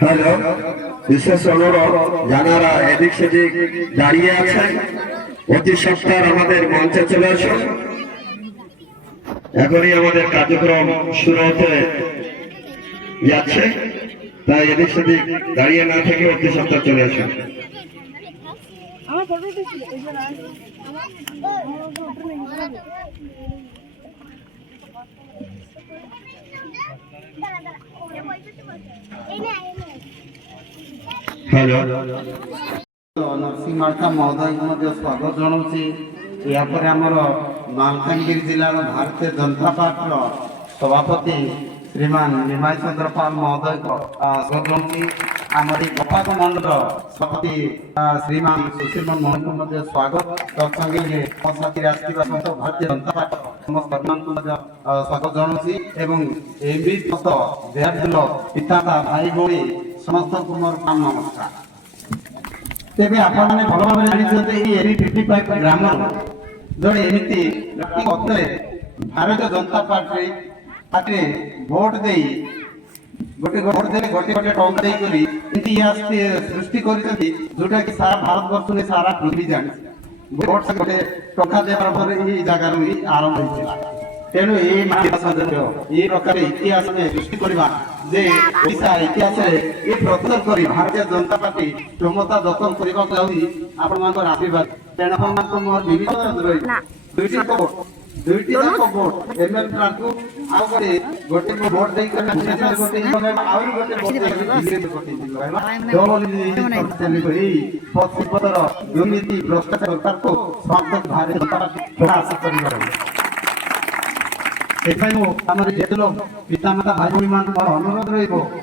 hello বিশেষ অনুরোধ যারা এদিক সেদিক দাঁড়িয়ে আছেন অতি সপ্তাহ আমাদের মঞ্চে চলে আসুন এখনই আমাদের কার্যক্রম শুরু হতে যাচ্ছে তাই এদিক সেদিক দাঁড়িয়ে না থেকে অতি সপ্তাহ চলে আসুন আমার હેલો નરસિંહ માળકા મહોદય મધ્ય સ્વાગત જણાવছি ଏହାପରେ ଆମର ମାଲକାନଗିରି ଜିଲ୍ଲାର ଭାରତୀୟ ଜନତା ପାର୍ଟିର ସଭାପତି ଶ୍ରୀମାନ ନିମାଇ ଚନ୍ଦ୍ର ପାଲ ମହୋଦୟଙ୍କ ସ୍ୱାଗତ ଜଣାଉଛି ଆମର ଏଇ ଗୋପାକ ମଣ୍ଡଳର ସଭାପତି ଶ୍ରୀମାନ ସୁଶୀଲ ମୋହନଙ୍କୁ ମଧ୍ୟ ସ୍ୱାଗତ ତତ୍ସଙ୍ଗେ ମୋ ସାଥିରେ ଆସିଥିବା ସହିତ ଭାରତୀୟ ଜନତା ପାର୍ଟିର সমস্ত স্বাগত জনাচ্ছি এবং এমবি সত দেহার পিতাটা ভাই ভী ସମସ୍ତଙ୍କୁ ମୋର ପ୍ରାଣ ନମସ୍କାର ତେବେ ଆପଣମାନେ ଭଲ ଭାବରେ ଜାଣିଛନ୍ତି ଏଇ ଏରି ଫିଫ୍ଟି ଫାଇଭ୍ ଗ୍ରାମର ଜଣେ ଏମିତି ବ୍ୟକ୍ତି ମଧ୍ୟରେ ଭାରତୀୟ ଜନତା ପାର୍ଟି ପାର୍ଟିରେ ଭୋଟ ଦେଇ ଗୋଟେ ଭୋଟ ଦେଲେ ଗୋଟେ ଗୋଟେ ଟଙ୍କା ଦେଇକରି ଇତିହାସ ସୃଷ୍ଟି କରିଛନ୍ତି ଯୋଉଟାକି ସାରା ଭାରତବର୍ଷ ସାରା ପୃଥିବୀ ଜାଣିଛି ଭୋଟ ଟଙ୍କା ଦେବା ପରେ ଏଇ ଜାଗାରୁ ହିଁ ଆରମ୍ଭ ହେଇଥିଲା ତେଣୁ ଏଇ ମାତୃଭାଷା ଯୋଗ୍ୟ ଏଇ ପ୍ରକାର ଇତିହାସ ସୃଷ୍ଟି କରିବା ଯେ ଓଡ଼ିଶା ଇତିହାସରେ ଏ ପ୍ରଚାର କରି ଭାରତୀୟ ଜନତା ପାର୍ଟି କ୍ଷମତା ଦଖଲ କରିବାକୁ ଯାଉଛି ଆପଣମାନଙ୍କର ଆଶୀର୍ବାଦ ତେଣୁ ଆପଣମାନଙ୍କ ମୋର ବିଭିନ୍ନ ରହିଛି ଦୁଇଟି ଦୁଇଟି ଯାକ ଭୋଟ ଏମ୍ ଆଉ ଗୋଟେ ଗୋଟେ ଭୋଟ ଦେଇକି ଗୋଟେ ଆହୁରି ଗୋଟେ ଭୋଟ ଦେଇକି ଦୁର୍ନୀତି ଭ୍ରଷ୍ଟ ସରକାରକୁ ସମସ୍ତ ଆଶା କରିବାର ସେଥିପାଇଁ ମୁଁ ଆମର ଯେତେ ଲୋକ ପିତାମାତା ଭାଇ ଭଉଣୀମାନଙ୍କର ଅନୁରୋଧ ରହିବ